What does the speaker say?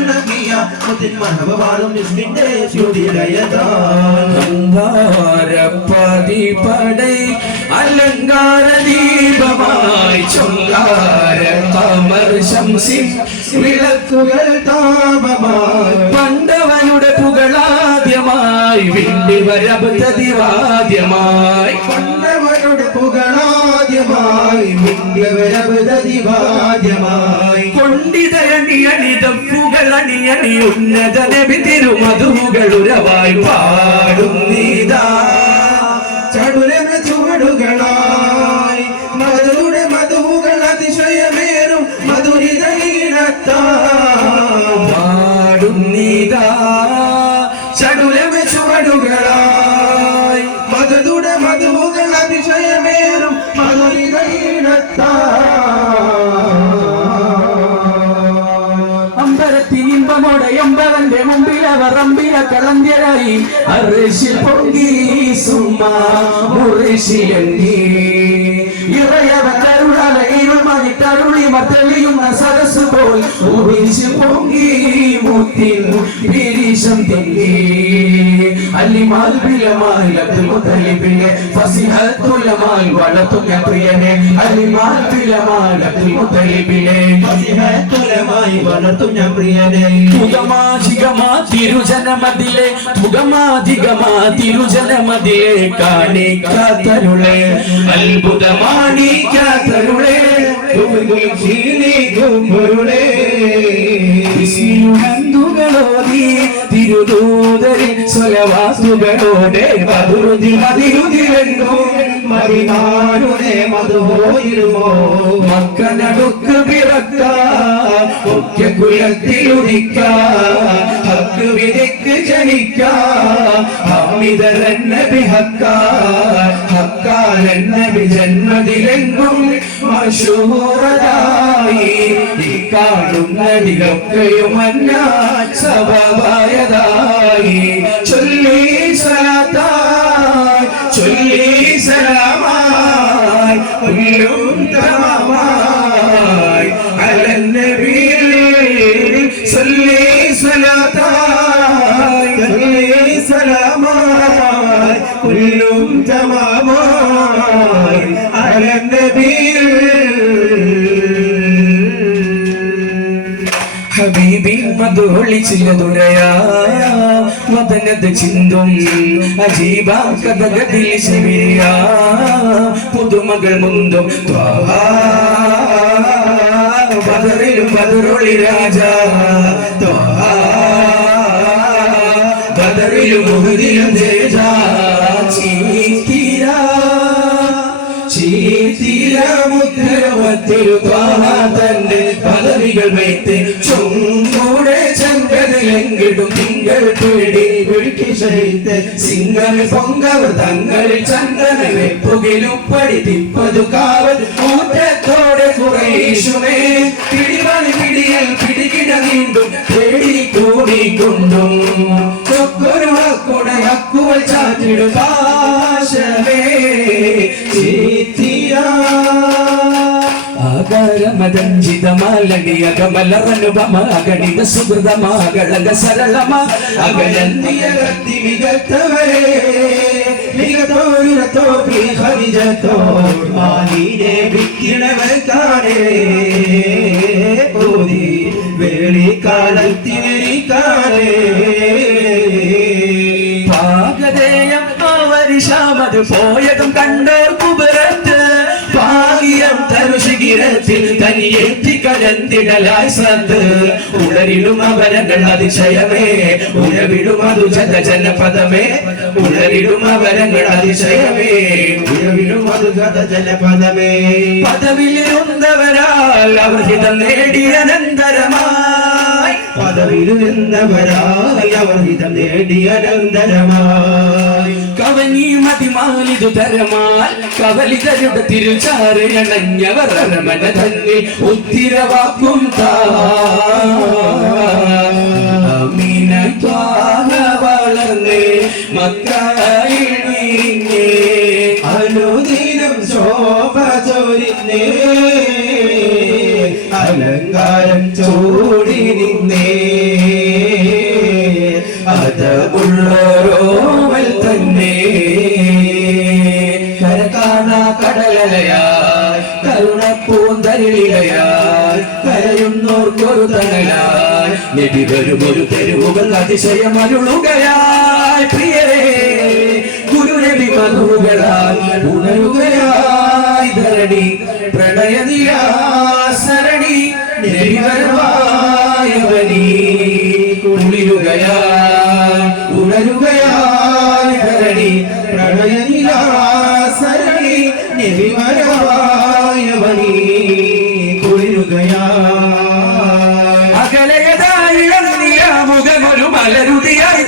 നൽകിയ മുത്തിൻ മണവാളും ഇസ്മിന്റെ പടൈ അലങ്കാര ദീപമായി ചൊങ്കാര കമർ ശംസിൻ വിളക്കുകൾ താപമായി പണ്ടവനുടെ പുകളാദ്യമായി വിണ്ടിവരബ്ദതിവാദ്യമായി പണ്ടവനുടെ പുകളാദ്യമായി വിണ്ടിവരബ്ദതിവാദ്യമായി കൊണ്ടിതയണിയണിതപ്പുകളണിയണി ഉന്നത നബി തിരുമധുകളുരവായി പാടും നീതാ ചടുലന ചുവടുകളായി മധുരുടെ മധുകൾ അതിശയമേറും മധുരിത പാടും നീതാ ചടുലന ചുവടുകളായി മധുരുടെ മധുകൾ അതിശയമേറും മധുരിത അമ്പരത്തിനിമ്പമോടെ എമ്പവന്റെ മുമ്പിലവർ അമ്പില കളന്ത്യരായി അറിശിൽ പൊങ്കി സുമ്മാ മുറിശിലെങ്കി ഇറയവ കരുളാല ഇരുൾ മണിട്ടരുളി മത്തെളിയുന്ന സരസ് പോൽ ഊഹിച്ച് പൊങ്കി മുത്തിൽ വിരീശം തെങ്ങി അല്ലിമാൽ ബിലമായി അബ്ദുൽ മുത്തലിബിനെ ഫസിഹത്തുലമായി വളർത്തുന്ന പ്രിയനെ അല്ലിമാൽ ബിലമായി അബ്ദുൽ മുത്തലിബിനെ ഫസിഹത്തുലമായി വളർത്തുന്ന പ്രിയനെ തുകമാധികമാ തിരുജനമതിലെ തുകമാധികമാ തിരുജനമതിലെ കാണിക്കാത്തരുളെ അത്ഭുതമാണിക്കാത്തരുളെ ോടി തിരുദൂതരിൽ സ്വലവാസുകളോടെ മധുരുതി മതിരുതിരെങ്ങും മറിനാടുടെ മധുപോയിരുമോ മക്കനടുക്ക് പിറക്ക മുഖ്യ കുലത്തിലുടിക്ക ഹക്ക് വിധിക്ക് ജനിക്ക അമിതരന്നബി ഹക്കാലന്നബി ജന്മതിലെങ്കും മശൂറതായി ഈ കാണുന്നതിലൊക്കെയും സഭവായതായി ചൊല്ലി സലാത്തായി ചൊല്ലി സലാമായി ഉല്ലും തമാമായി അലന്നബി ചൊല്ലി സലാത്തായി ചൊല്ലി സലാമായി ഉല്ലും തമാമായി അലന്നബി ഹബീബി മധുളിച്ചില്ല ദുരയാ വദനത് ചിന്തും അജീബ കഥകതിൽ ശബിയ പുതുമകൾ മുന്തും ബദറിലും ബദറൊളി രാജ ബദറിലും മുഹദിലും ജയ തന്റെ പദവികൾ വയ്ത്ത് ചൊങ്ങൂടെ ചങ്കതിലെങ്കിടും തിങ്കൾ പിടി പിടിക്ക് ശൈത്ത് സിംഗൽ പൊങ്കവർ തങ്ങളിൽ ചന്ദന വെപ്പുകിലുപ്പടി തിപ്പതു കാവൽ ഊറ്റത്തോടെ കുറേശുമേ പിടിമണി പിടിയൽ പിടികിട നീണ്ടും പേടി കൂടിക്കൊണ്ടും ചൊക്കൊരു ഹക്കുട ഹക്കുവൽ ചാറ്റിടും പാശമേ ആകാരമദഞ്ചിതമാലകിയ കമലറനുപമാകണിത സുഹൃതമാകളക സരളമാ അകലന്തിയ കത്തി മികത്തവരെ മികത്തോരുരത്തോ ഹരിജത്തോ മാലിനെ വിക്കിണവക്കാരേ പോതി വേളിക്കാലത്തിനെരിക്കാരേ പാകതേയം അവരിശാമത് പോയതും കണ്ടോർ കുബരത്ത് ഭാഗ്യം തരുശിഖിരത്തിൽ തനിയെത്തി കലന്തിടലായി ശ്രദ്ധ ഉളരിടും അവരങ്ങൾ അതിശയമേ ഉഴവിടും അതു ജനപദമേ ഉളരിടും അവരങ്ങൾ അതിശയമേ ഉഴവിടും അതു ജനപദമേ പദവിയിലുന്നവരാൽ അവർ ഹിതം നേടിയ അനന്തരമായി പദവിയിലുന്നവരാൽ അവർ ഹിതം നേടിയ അനന്തരമായി കവനി മതിമാലിതു തരമാൽ കവലിതരുടെ തിരുചാറ് അണഞ്ഞവർ അരമന തന്നിൽ ഉത്തിരവാക്കും വളർന്നേ മക്കായിൽ നീങ്ങേ അനുദിനം ശോഭ ചൊരിഞ്ഞേ അലങ്കാരം ചൂടി നിന്നേ കുളിരുകയാൽ കരയുന്നോർക്കൊരു തണലാൽ നബി വരുമൊരു തെരുവുകൾ അതിശയമരുളുകയാൽ പ്രിയരേ ഗുരുനബി മധുകളാൽ ഉണരുകയായി ധരണി പ്രണയനിരാസരണി നബി വരവായവനീ കുളിരുകയാൽ ഉണരുകയായി ധരണി പ്രണയനിരാസരണി നബി വരവായവനീ കുളിരുകയായി അകലയതായി മുഖമൊരു മലരുതിയായി